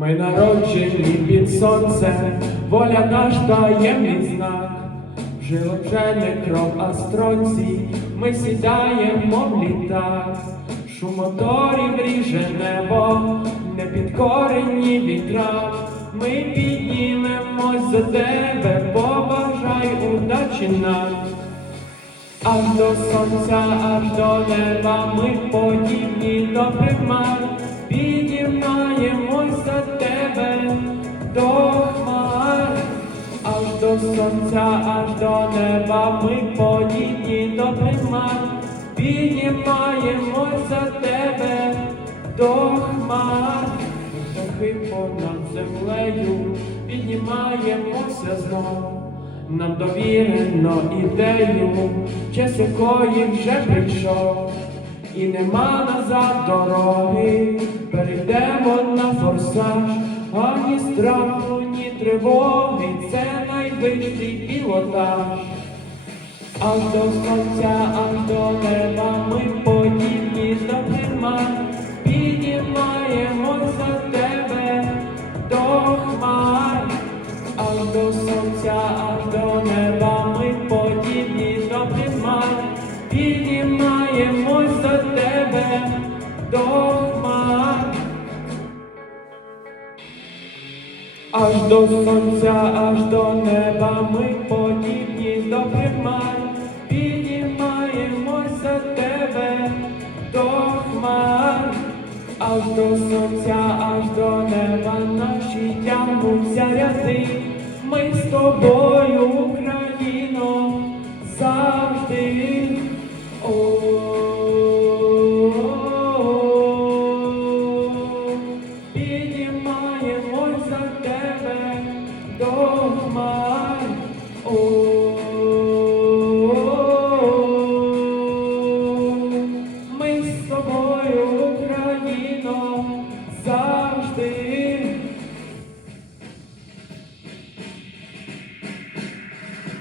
Ми народжені під сонцем, воля наш таємний знак. Жили вже не кров, а стронці, ми сідаємо в літак. Шум моторів ріже небо, не підкорені вітра. Ми піднімемось за тебе, побажай удачі нам. Аж до сонця, аж до неба ми подібні до примар, сонця, аж до неба ми подібні до примар, піднімаємось за тебе до хмар, птахи понад землею, піднімаємося знов. Нам довірено ідею, час якої вже прийшов, і нема назад дороги, перейдемо на форсаж, ані страху, тривоги, це найвищий пілотаж. Аж до сонця, аж до неба ми подібні до примар, піднімаємось за тебе до хмар. Аж до сонця, аж до неба ми подібні до примар, піднімаємось за тебе до хмар. Аж до сонця, аж до неба ми подібні до хмар, піднімаємось за тебе до хмар, аж до сонця, аж до неба наші тягнуться ряди. Ми з тобою,